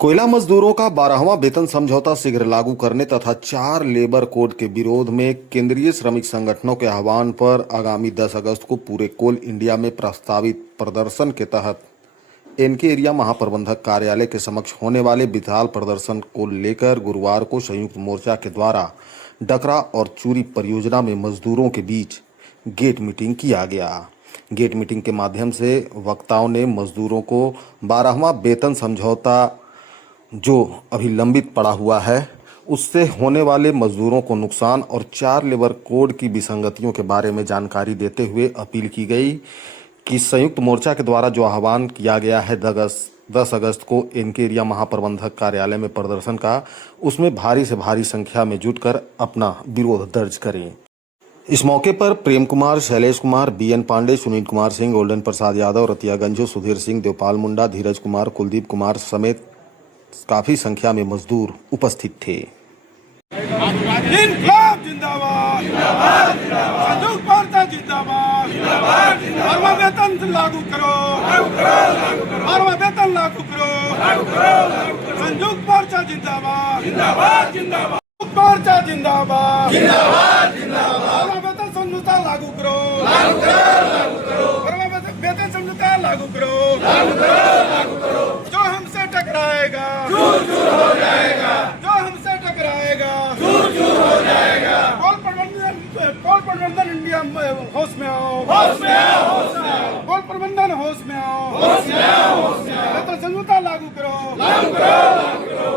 कोयला मजदूरों का 12वां वेतन समझौता शीघ्र लागू करने तथा 4 लेबर कोड के विरोध में केंद्रीय श्रमिक संगठनों के आह्वान पर आगामी 10 अगस्त को पूरे कोल इंडिया में प्रस्तावित प्रदर्शन के तहत एनके एरिया महाप्रबंधक कार्यालय के समक्ष होने वाले विशाल प्रदर्शन को लेकर गुरुवार को संयुक्त मोर्चा के द्वारा डकरा और चूरी परियोजना में मजदूरों के बीच गेट मीटिंग किया गया। गेट मीटिंग के माध्यम से वक्ताओं ने मजदूरों को 12वां वेतन समझौता जो अभी लंबित पड़ा हुआ है उससे होने वाले मजदूरों को नुकसान और 4 लेबर कोड की विसंगतियों के बारे में जानकारी देते हुए अपील की गई कि संयुक्त मोर्चा के द्वारा जो आह्वान किया गया है 10 अगस्त को एनके एरिया महाप्रबंधक कार्यालय में प्रदर्शन का, उसमें भारी से भारी संख्या में जुटकर अपना विरोध दर्ज करें। इस मौके पर प्रेम कुमार, शैलेश कुमार, बीएन पांडे, सुनील कुमार सिंह, गोल्डन प्रसाद यादव, रतिया गंजू, सुधीर सिंह, देवपाल मुंडा, धीरज कुमार, कुलदीप कुमार समेत काफी संख्या में मजदूर उपस्थित थे। इनकलाब जिंदाबाद, संयुक्त मोर्चा जिंदाबाद, 12वां वेतन लागू करो, 12वां वेतन लागू करो, संयुक्त मोर्चा जिंदाबाद, संयुक्त मोर्चा जिंदाबाद, 12वां वेतन समझौता लागू करो, 12वां वेतन समझौता लागू करो, जो हमसे टकराएगा चूर हो जाएगा, जो हमसे टकराएगा चूर हो जाएगा। कोल प्रबंधन इंडिया होश में आओ, होश में आओ, होश में आओ, कोल प्रबंधन होश में आओ, होश में आओ, होश में आओ, वेतन समझौता लागू करो, लागू करो, लागू करो।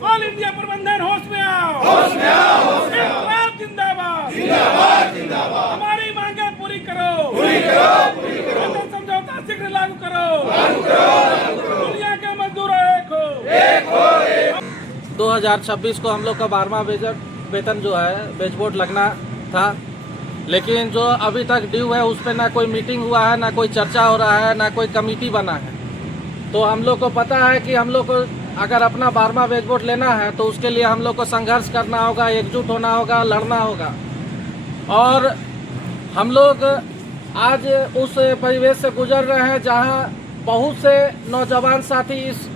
कोल इंडिया प्रबंधन होश में आओ, होश में आओ, होश में आओ। इनकलाब जिंदाबाद, जिंदाबाद, जिंदाबाद। हमारी मांगे पूरी करो, पूरी करो, पूरी करो। वेतन समझौता शीघ्र लागू करो, लागू करो, लागू करो। दुनिया के मजदूर एक हो, एक हो, एक। 2026 को हम लोग का 12वां वेतन जो है बेचबोर्ड लगना था, लेकिन जो अभी तक ड्यू है उस पर ना कोई मीटिंग हुआ है, ना कोई चर्चा हो रहा है, ना कोई कमेटी बना है। तो हम लोग को पता है कि हम लोग को अगर अपना 12वां बेचबोर्ड लेना है तो उसके लिए हम लोग को संघर्ष करना होगा, एकजुट होना होगा, लड़ना होगा। और हम लोग आज उस परिवेश से गुजर रहे हैं जहां बहुत से नौजवान साथी इस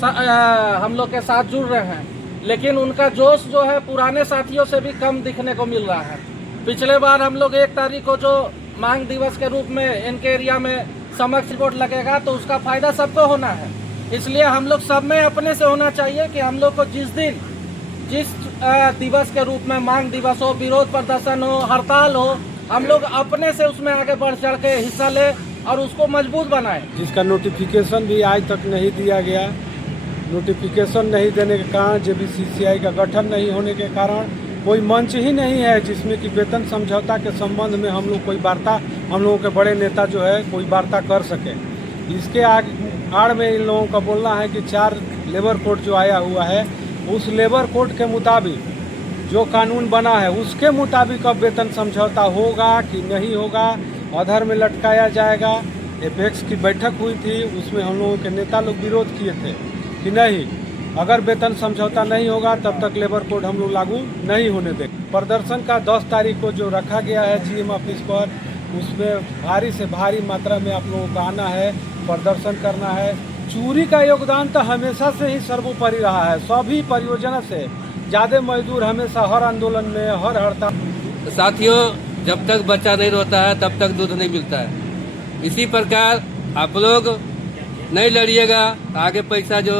हम लोग के साथ जुड़ रहे हैं, लेकिन उनका जोश जो है पुराने साथियों से भी कम दिखने को मिल रहा है। पिछले बार हम लोग 1 तारीख को जो मांग दिवस के रूप में एनके एरिया में समक्ष बोर्ड लगेगा तो उसका फायदा सबको होना है। इसलिए हम लोग सब में अपने से होना चाहिए कि हम लोग को जिस दिवस के रूप में मांग दिवस हो, विरोध प्रदर्शन हो, हड़ताल हो, हम लोग अपने से उसमें आगे बढ़ चढ़ के हिस्सा ले और उसको मजबूत बनाए। जिसका नोटिफिकेशन भी आज तक नहीं दिया गया, नोटिफिकेशन नहीं देने के कारण, जेबीसीसीआई का गठन नहीं होने के कारण कोई मंच ही नहीं है जिसमें कि वेतन समझौता के संबंध में हम लोग कोई वार्ता, हम लोगों के बड़े नेता जो है कोई वार्ता कर सके। इसके आड़ में इन लोगों का बोलना है कि 4 लेबर कोड जो आया हुआ है उस लेबर कोड के मुताबिक जो कानून बना है उसके मुताबिक अब वेतन समझौता होगा कि नहीं होगा, अधर में लटकाया जाएगा। एपेक्स की बैठक हुई थी, उसमें हम लोगों के नेता लोग विरोध किए थे कि नहीं, अगर वेतन समझौता नहीं होगा तब तक लेबर कोड हम लोग लागू नहीं होने देंगे। प्रदर्शन का 10 तारीख को जो रखा गया है जीएम ऑफिस पर, उसमें भारी से भारी मात्रा में आप लोगों को आना है, प्रदर्शन करना है। चूरी का योगदान तो हमेशा से ही सर्वोपरि रहा है। सभी परियोजना से ज़्यादा मजदूर हमेशा हर आंदोलन में, हर हड़ताल। साथियों, जब तक बच्चा नहीं रोता है तब तक दूध नहीं मिलता है। इसी प्रकार आप लोग नहीं लड़िएगा, आगे पैसा जो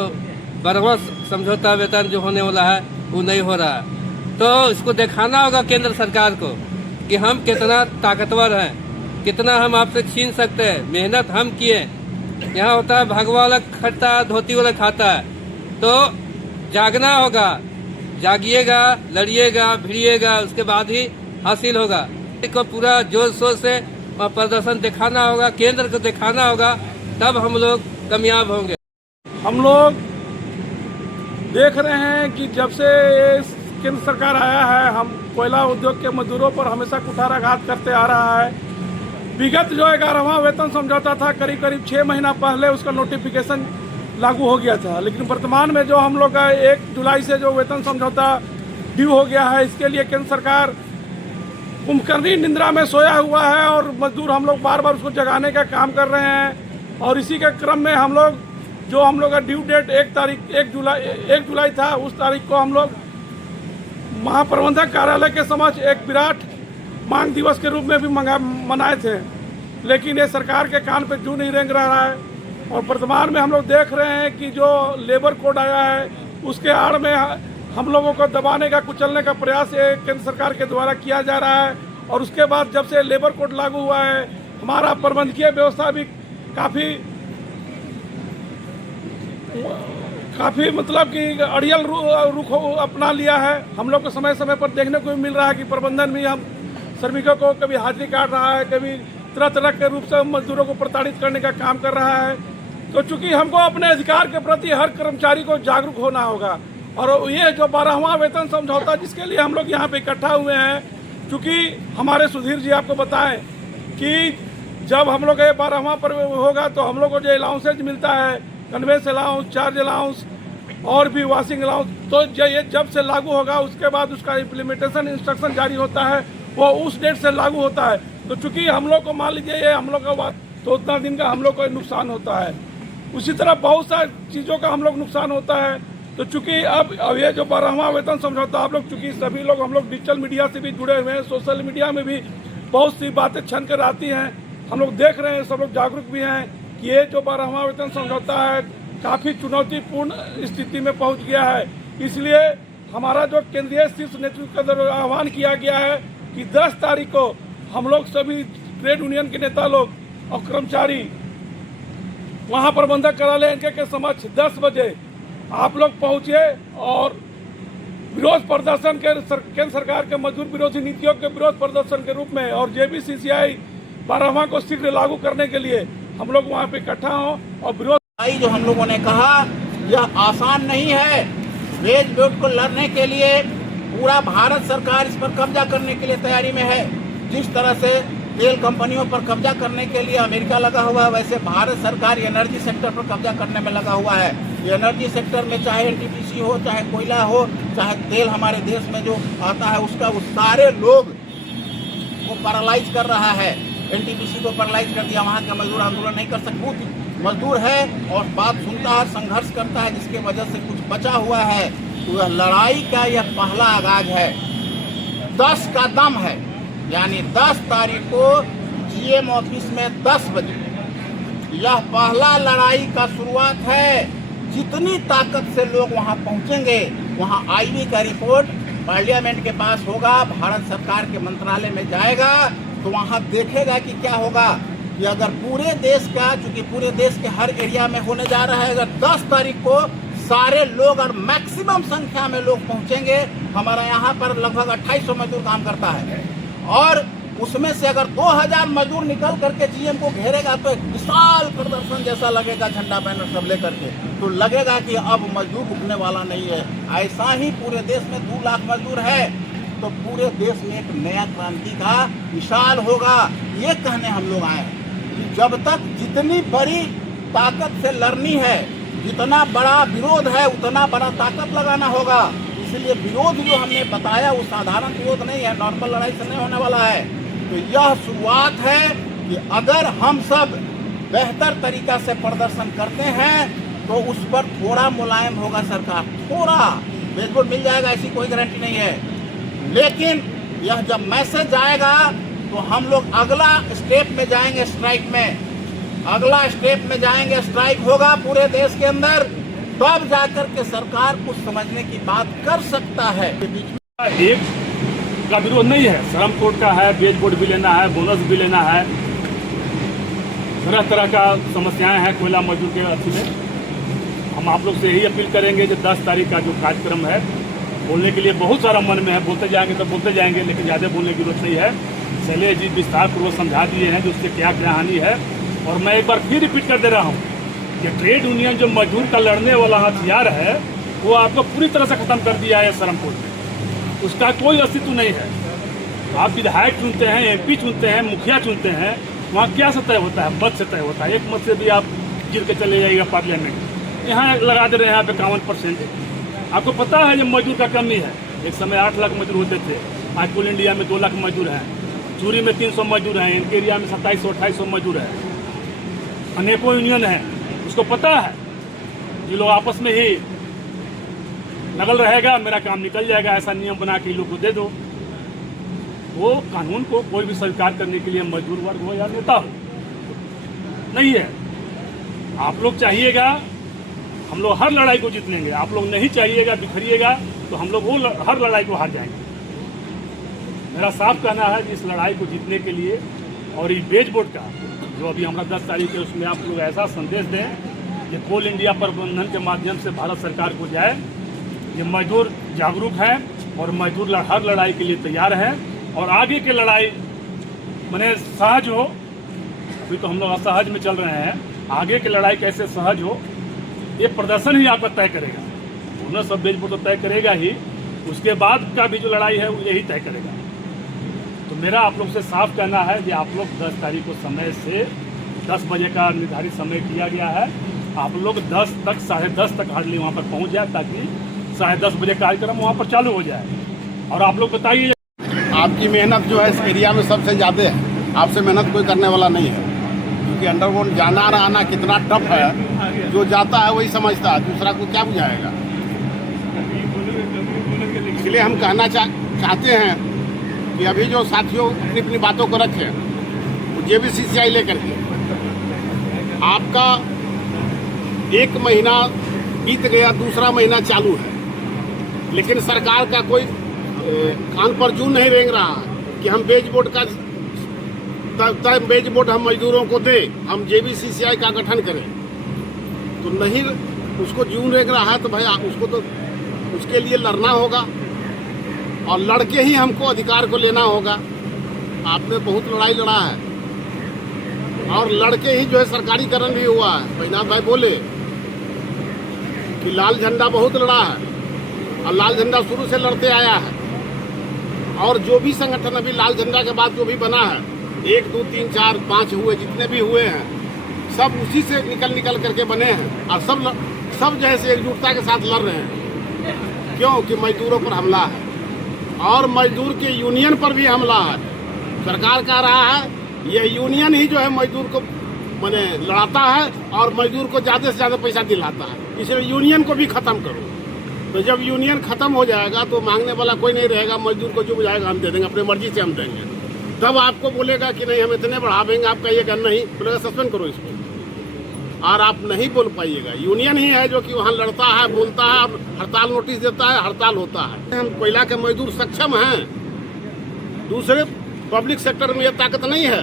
12वां समझौता वेतन जो होने वाला है वो नहीं हो रहा है। तो इसको दिखाना होगा केंद्र सरकार को कि हम कितना ताकतवर हैं, कितना हम आपसे छीन सकते हैं। मेहनत हम किए, यहाँ होता है भगवा वाला खटता है, धोती वाला खाता है। तो जागना होगा, जागिएगा, लड़िएगा, भिड़िएगा, उसके बाद ही हासिल होगा। को पूरा जोर शोर से प्रदर्शन दिखाना होगा, केंद्र को दिखाना होगा, तब हम लोग कामयाब होंगे। हम लोग देख रहे हैं कि जब से केंद्र सरकार आया है, हम कोयला उद्योग के मजदूरों पर हमेशा कुठाराघात करते आ रहा है। विगत जो 11वां वेतन समझौता था, करीब करीब 6 महीना पहले उसका नोटिफिकेशन लागू हो गया था, लेकिन वर्तमान में जो हम लोग का 1 जुलाई से जो वेतन समझौता ड्यू हो गया है, इसके लिए केंद्र सरकार कुंभकर्णी निंद्रा में सोया हुआ है और मजदूर हम लोग बार बार उसको जगाने का काम कर रहे हैं। और इसी के क्रम में हम लोग जो हम लोग का ड्यू डेट 1 जुलाई था, उस तारीख को हम लोग महाप्रबंधक कार्यालय के समक्ष एक विराट मांग दिवस के रूप में भी मनाए थे, लेकिन ये सरकार के कान पे जू नहीं रेंग रहा है। और वर्तमान में हम लोग देख रहे हैं कि जो लेबर कोड आया है उसके आड़ में हम लोगों को दबाने का, कुचलने का प्रयास केंद्र सरकार के द्वारा किया जा रहा है। और उसके बाद जब से लेबर कोड लागू हुआ है, हमारा प्रबंधकीय व्यवस्था भी काफ़ी मतलब कि अड़ियल रुख अपना लिया है। हम लोग को समय समय पर देखने को भी मिल रहा है कि प्रबंधन भी हम श्रमिकों को कभी हाजिरी काट रहा है, कभी तरह तरह के रूप से मजदूरों को प्रताड़ित करने का काम कर रहा है। तो चूंकि हमको अपने अधिकार के प्रति हर कर्मचारी को जागरूक होना होगा। और ये जो 12वां वेतन समझौता जिसके लिए हम लोग यहाँ पे इकट्ठा हुए हैं, चूँकि हमारे सुधीर जी आपको बताएं कि जब हम लोग ये 12वां पर होगा तो हम लोग को जो अलाउंसेज मिलता है, कन्वेंस अलाउंस, चार्ज अलाउंस और भी वॉशिंग अलाउंस, तो ये जब से लागू होगा उसके बाद उसका इम्प्लीमेंटेशन इंस्ट्रक्शन जारी होता है, वो उस डेट से लागू होता है। तो चूंकि हम लोग को मान लीजिए ये हम लोग का बात, तो उतना दिन का हम लोग को नुकसान होता है। उसी तरह बहुत सारी चीज़ों का हम लोग नुकसान होता है। तो चूंकि अब ये जो 12वां वेतन समझौता, आप लोग चूंकि सभी लोग हम लोग डिजिटल मीडिया से भी जुड़े हुए हैं, सोशल मीडिया में भी बहुत सी बातें छन कर आती हैं, हम लोग देख रहे हैं, सब लोग जागरूक भी हैं कि ये जो 12वां वेतन समझौता है काफ़ी चुनौतीपूर्ण स्थिति में पहुंच गया है। इसलिए हमारा जो केंद्रीय शीर्ष नेतृत्व का द्वारा आह्वान किया गया है कि 10 तारीख को हम लोग सभी ट्रेड यूनियन के नेता लोग और कर्मचारी वहाँ प्रबंधक कार्यालय के समक्ष 10 बजे आप लोग पहुँचे और विरोध प्रदर्शन के केंद्र सरकार के मजदूर विरोधी नीतियों के विरोध प्रदर्शन के रूप में और JBCCI 12वां को शीघ्र लागू करने के लिए हम लोग वहाँ पे इकट्ठा हों और विरोध। जो हम लोगों ने कहा यह आसान नहीं है। वेज बोर्ड को लड़ने के लिए पूरा भारत सरकार इस पर कब्जा करने के लिए तैयारी में है। जिस तरह से तेल कंपनियों पर कब्जा करने के लिए अमेरिका लगा हुआ है, वैसे भारत सरकार एनर्जी सेक्टर पर कब्जा करने में लगा हुआ है। एनर्जी सेक्टर में चाहे NTPC हो, चाहे कोयला हो, चाहे तेल हमारे देश में जो आता है उसका वो सारे लोग वो पैरालाइज कर रहा है। NTPC को पैरालाइज कर दिया, वहाँ का मजदूर आंदोलन नहीं कर सकते। मजदूर है और बात सुनता है, संघर्ष करता है, जिसके वजह से कुछ बचा हुआ है। तो यह लड़ाई का यह पहला आगाज है। 10 का दम है, यानी 10 तारीख को GM ऑफिस में 10 बजे यह पहला लड़ाई का शुरुआत है। जितनी ताकत से लोग वहां पहुंचेंगे, वहां IV का रिपोर्ट पार्लियामेंट के पास होगा, भारत सरकार के मंत्रालय में जाएगा, तो वहां देखेगा कि क्या होगा कि अगर पूरे देश का, चूंकि पूरे देश के हर एरिया में होने जा रहा है, अगर 10 तारीख को सारे लोग और मैक्सिमम संख्या में लोग पहुंचेंगे। हमारा यहाँ पर लगभग 2800 मजदूर काम करता है और उसमें से अगर 2000 मजदूर निकल करके GM को घेरेगा तो एक विशाल प्रदर्शन जैसा लगेगा, झंडा बैनर सब लेकर के, तो लगेगा कि अब मजदूर रुकने वाला नहीं है। ऐसा ही पूरे देश में 2 लाख मजदूर है, तो पूरे देश में एक नया क्रांति का मिसाल होगा। ये कहने हम लोग आए कि जब तक जितनी बड़ी ताकत से लड़नी है, जितना बड़ा विरोध है, उतना बड़ा ताकत लगाना होगा। इसलिए विरोध जो हमने बताया वो साधारण विरोध नहीं है, नॉर्मल लड़ाई से नहीं होने वाला है। तो यह शुरुआत है कि अगर हम सब बेहतर तरीका से प्रदर्शन करते हैं तो उस पर थोड़ा मुलायम होगा सरकार, थोड़ा वेज बोर्ड मिल जाएगा, ऐसी कोई गारंटी नहीं है। लेकिन यह जब मैसेज आएगा तो हम लोग अगला स्टेप में जाएंगे, स्ट्राइक में, अगला स्टेप में जाएंगे, स्ट्राइक होगा पूरे देश के अंदर, तब जाकर के सरकार कुछ समझने की बात कर सकता है। एक का विरोध नहीं है, श्रम कोड का है, वेज बोर्ड भी लेना है, बोनस भी लेना है, तरह तरह का समस्याएं हैं कोयला मजदूर के अथी में। हम आप लोग से यही अपील करेंगे कि 10 तारीख का जो कार्यक्रम है, बोलने के लिए बहुत सारा मन में है, बोलते जाएंगे तो बोलते जाएंगे, लेकिन ज़्यादा बोलने की जरूरत नहीं है। शैलेश जी विस्तार पूर्वक समझा दिए हैं कि उससे क्या क्या हानि है। और मैं एक बार फिर रिपीट कर दे रहा हूँ कि ट्रेड यूनियन जो मजदूर का लड़ने वाला हथियार है वो आपको पूरी तरह से खत्म कर दिया है श्रम कोड में, उसका कोई अस्तित्व नहीं है। आप विधायक चुनते हैं, MP चुनते हैं, मुखिया चुनते हैं, वहाँ क्या से तय होता है? मत से तय होता है। एक मत से भी आप गिर के चले जाइएगा पार्लियामेंट। यहाँ लगा दे रहे हैं आप 51%। आपको पता है ये मजदूर का कमी है। एक समय 8 लाख मजदूर होते थे, आज कुल इंडिया में 2 लाख मजदूर हैं। चूरी में 300 मजदूर हैं, इनके एरिया में 2700-2800 मजदूर हैं। अनेकों यूनियन हैं, उसको पता है जो लोग आपस में ही नकल रहेगा, मेरा काम निकल जाएगा, ऐसा नियम बना के लोग को दे दो। वो कानून को कोई भी स्वीकार करने के लिए मजदूर वर्ग हो या नेता हो नहीं है। आप लोग चाहिएगा हम लोग हर लड़ाई को जीत लेंगे, आप लोग नहीं चाहिएगा, बिखरिएगा तो हम लोग वो हर लड़ाई को हार जाएंगे। मेरा साफ कहना है कि इस लड़ाई को जीतने के लिए और ये वेज बोर्ड का जो अभी हमारा 10 तारीख है, उसमें आप लोग ऐसा संदेश दें कि कोल इंडिया प्रबंधन के माध्यम से भारत सरकार को जाए। ये मजदूर जागरूक हैं और मजदूर हर लड़ाई के लिए तैयार हैं और आगे की लड़ाई मने सहज हो। अभी तो हम लोग असहज में चल रहे हैं, आगे की लड़ाई कैसे सहज हो ये प्रदर्शन ही आपका तय करेगा। उन्हें सब बेच तो तय करेगा ही, उसके बाद का भी जो लड़ाई है वो यही तय करेगा। तो मेरा आप लोग से साफ कहना है कि आप लोग 10 तारीख को समय से 10 बजे का निर्धारित समय किया गया है, आप लोग 10 तक 10:30 तक हार्डली वहाँ पर पहुँच जाए ताकि 10:30 बजे कार्यक्रम वहाँ पर चालू हो जाए। और आप लोग बताइए, आपकी मेहनत जो है इस एरिया में सबसे ज़्यादा है, आपसे मेहनत कोई करने वाला नहीं है, क्योंकि अंडरग्राउंड जाना आना कितना टफ है। जो जाता है वही समझता है, दूसरा को क्या बुझाएगा। इसलिए हम कहना चाहते हैं कि अभी जो साथियों अपनी अपनी बातों को रखें, JBCCI लेकर के आपका 1 महीना बीत गया, दूसरा महीना चालू है, लेकिन सरकार का कोई कान पर जू नहीं रेंग रहा है कि हम वेज बोर्ड का वेज बोर्ड हम मजदूरों को दे, हम JBCCI का गठन करें। तो नहीं उसको जू रेंग रहा है तो भाई उसको तो उसके लिए लड़ना होगा और लड़के ही हमको अधिकार को लेना होगा। आपने बहुत लड़ाई लड़ा है और लड़के ही जो है सरकारीकरण भी हुआ है। बैजनाथ भाई बोले कि लाल झंडा बहुत लड़ा है और लाल झंडा शुरू से लड़ते आया है। और जो भी संगठन अभी लाल झंडा के बाद जो भी बना है, 1, 2, 3, 4, 5 हुए, जितने भी हुए हैं सब उसी से निकल करके बने हैं और सब जैसे एकजुटता के साथ लड़ रहे हैं। क्यों कि मजदूरों पर हमला है और मजदूर के यूनियन पर भी हमला है। सरकार कह रहा है ये यूनियन ही जो है मजदूर को माने लड़ाता है और मजदूर को ज़्यादा से ज़्यादा पैसा दिलाता है, इसलिए यूनियन को भी ख़त्म करो। तो जब यूनियन ख़त्म हो जाएगा तो मांगने वाला कोई नहीं रहेगा, मजदूर को जो बुझाएगा हम दे देंगे, अपनी मर्जी से हम देंगे। तब आपको बोलेगा कि नहीं हम इतने बढ़ा देंगे, आप कहिएगा नहीं, बोलेगा सस्पेंड करो इसको, और आप नहीं बोल पाइएगा। यूनियन ही है जो कि वहाँ लड़ता है, बोलता है, हड़ताल नोटिस देता है, हड़ताल होता है। हम कोयला के मजदूर सक्षम हैं, दूसरे पब्लिक सेक्टर में ये ताकत नहीं है।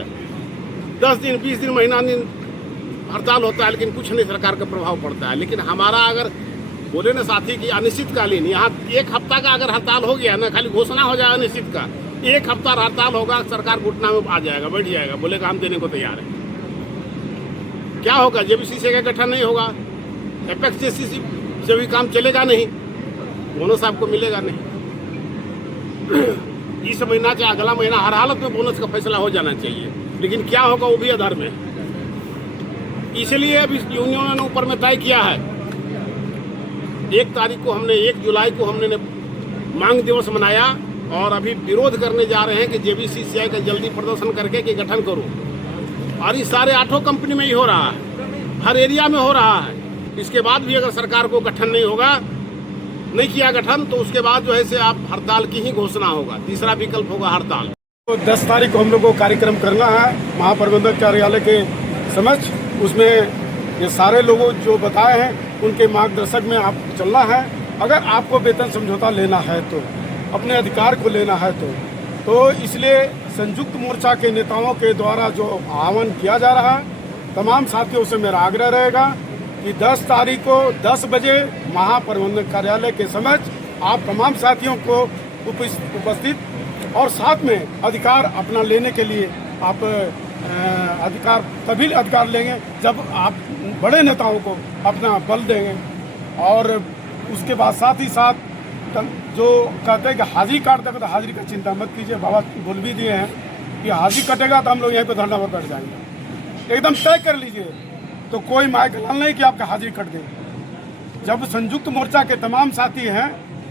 10 दिन 20 दिन महीना दिन हड़ताल होता है लेकिन कुछ नहीं सरकार का प्रभाव पड़ता है। लेकिन हमारा अगर बोले ना साथी कि अनिश्चितकालीन, यहाँ 1 हफ्ता का अगर हड़ताल हो गया ना, खाली घोषणा हो जाए अनिश्चित का, 1 हफ्ता हड़ताल होगा, सरकार घुटना में आ जाएगा, बैठ जाएगा, बोलेगा हम देने को तैयार है। क्या होगा? JBCCI का गठन नहीं होगा, एपेक्स JCC से भी काम चलेगा नहीं, बोनस आपको मिलेगा नहीं। इस महीना चाहे अगला महीना हर हालत में बोनस का फैसला हो जाना चाहिए, लेकिन क्या होगा वो भी अधर में। इसलिए अब इस यूनियन ने ऊपर में तय किया है 1 तारीख को हमने 1 जुलाई को हमने मांग दिवस मनाया और अभी विरोध करने जा रहे हैं कि JBCCI का जल्दी प्रदर्शन करके कि गठन करो। और ये सारे 8 कंपनी में ही हो रहा है, हर एरिया में हो रहा है। इसके बाद भी अगर सरकार को गठन नहीं होगा, नहीं किया गठन, तो उसके बाद जो है से आप हड़ताल की ही घोषणा होगा, तीसरा विकल्प होगा हड़ताल। तो 10 तारीख को हम लोग को कार्यक्रम करना है महाप्रबंधक कार्यालय के समक्ष। उसमें ये सारे लोगों जो बताए हैं उनके मार्गदर्शक में आप चलना है। अगर आपको वेतन समझौता लेना है तो, अपने अधिकार को लेना है तो इसलिए संयुक्त मोर्चा के नेताओं के द्वारा जो आह्वान किया जा रहा है, तमाम साथियों से मेरा आग्रह रहेगा कि 10 तारीख को 10 बजे महाप्रबंधक कार्यालय के समक्ष आप तमाम साथियों को उपस्थित और साथ में अधिकार अपना लेने के लिए आप अधिकार तभी अधिकार लेंगे जब आप बड़े नेताओं को अपना बल देंगे। और उसके बाद साथ ही साथ जो कहते हैं कि हाजिरी काट देगा, तो हाजिरी का चिंता मत कीजिए, बाबा बोल भी दिए हैं कि हाजिरी कटेगा तो हम लोग यहीं पर धरना पर बैठ जाएंगे। एकदम तय कर लीजिए, तो कोई मायकाल नहीं कि आपका हाजिरी कट गई। जब संयुक्त मोर्चा के तमाम साथी हैं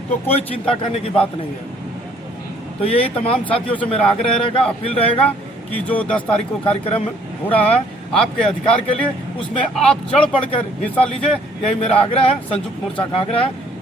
तो कोई चिंता करने की बात नहीं है। तो यही तमाम साथियों से मेरा आग्रह रहेगा, अपील रहेगा कि जो 10 तारीख को कार्यक्रम हो रहा है आपके अधिकार के लिए, उसमें आप चढ़ बढ़कर हिस्सा लीजिए। यही मेरा आग्रह है, संयुक्त मोर्चा का आग्रह है।